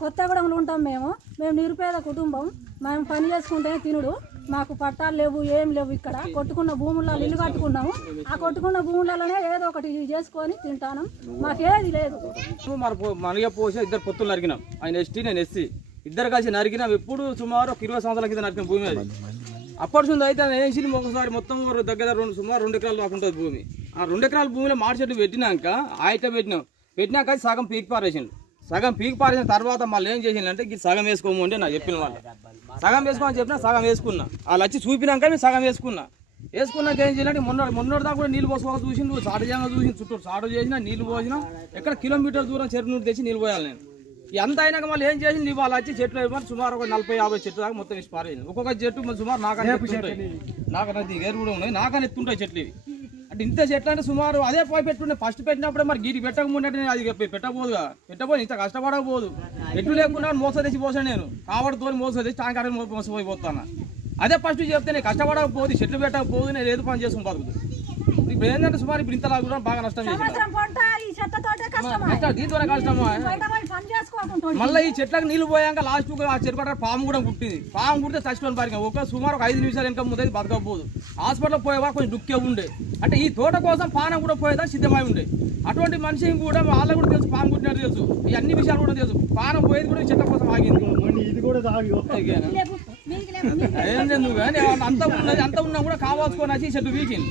కొత్తగూడెంలో ఉంటాం మేము. మేము నిరుపేద కుటుంబం. మేము పని చేసుకుంటేనే తినుడు. మాకు పట్టాలు లేవు ఏం లేవు ఇక్కడ. కొట్టుకున్న భూముల్లో ఇల్లు కట్టుకున్నాము. ఆ కొట్టుకున్న భూములలోనే ఏదో ఒకటి చేసుకొని తింటాను. మాకేది లేదు. మనగా పోసి ఇద్దరు పొత్తులు నరికినాం. ఆయన ఎస్టీ నేను ఎస్సీ. ఇద్దరు కలిసి నరికినాం. ఎప్పుడు సుమారు ఒక ఇరవై సంవత్సరాల కింద నరికిన భూమి అది. అప్పటి నుంచి అయితే ఆయన వేసి ఒకసారి మొత్తం దగ్గర రెండు సుమారు రెండు ఎకరాలు దాకా ఉంటుంది భూమి. ఆ రెండు ఎకరాల భూమిలో మాడి చెట్టు పెట్టినాక ఆయట పెట్టినాం. పెట్టినాక సగం పీక్ పారేసిండు. సగం పీక్ పారేసిన తర్వాత మళ్ళీ ఏం చేసిందంటే ఇది సగం వేసుకోము అంటే నాకు చెప్పిన వాళ్ళు. సగం వేసుకోమని చెప్పినా సగం వేసుకున్నా. వాళ్ళు వచ్చి చూపినాక నేను సగం వేసుకున్నా. వేసుకున్నాక ఏం చేయాలంటే మొన్న మొన్నటి దాకా కూడా నీళ్ళు పోసుకోవాలి చూసిండు సాటు చేయాలని చూసి చుట్టూ సాటు చేసినా నీళ్ళు పోసినా ఎక్కడ కిలోమీటర్ దూరం చెరువు నుండి తెచ్చి నీళ్ళు పోయాలి నేను. ఎంత అయినాక మళ్ళీ ఏం చేసింది ఇవాళ వచ్చి చెట్లు అయిపోయి సుమారు ఒక నలభై యాభై చెట్లు దాకా మొత్తం ఇచ్చి పారేసింది ఒక్కొక్క చెట్టు మరి సుమారు నాకు ఎత్తుంటాయి. నాకనే దిగేరు కూడా ఉన్నాయి నాకనే ఎత్తుంటాయి చెట్లు ఇవి. అంటే ఇంత చెట్లు అంటే సుమారు అదే పోయి పెట్టుండే ఫస్ట్ పెట్టినప్పుడే మరి గీటి పెట్టక ముందంటే నేను అది పెట్టబోదుగా. పెట్టబోదు ఇంత కష్టపడకపోదు. ఎట్లు లేకుండా మోస తెచ్చి పోసాను నేను. కావడతో మోస తెచ్చి టాంకాడ మోసపోయి పోతాను అదే ఫస్ట్ చెప్తే నేను కష్టపడకపోదు చెట్లు పెట్టకపోదు నేను ఏదో పని చేసుకుని బతుకుతుంది ఇప్పుడు ఏంటంటే సుమారు ఇప్పుడు ఇంతలా కూడా బాగా నష్టం కష్టం దీంతోనే కష్టమా? మళ్ళీ ఈ చెట్లకు నీళ్ళు పోయాక లాస్ట్ ఆ చెరుకు పాము కూడా కుట్టింది పాము కుడితే చచ్చిపోయిన పారిక ఒక సుమారు ఒక ఐదు నిమిషాలు వెనక ముందు బతకపోదు హాస్పిటల్ పోయేవా కొంచెం దుక్కే ఉండే. అంటే ఈ తోట కోసం పానం కూడా పోయేదా సిద్ధమై ఉండే. అటువంటి మనిషి కూడా వాళ్ళకు కూడా తెలుసు పాము కుట్టినట్టు తెలుసు. ఈ అన్ని విషయాలు కూడా తెలుసు. పానం పోయేది కూడా ఈ చెట్ల కోసం ఆగింది. ఇది కూడా. ఏం లేదు నువ్వు? కానీ అంత ఉన్నది అంత ఉన్నా కూడా కావాల్సుకొని వచ్చి చెట్టు వీచింది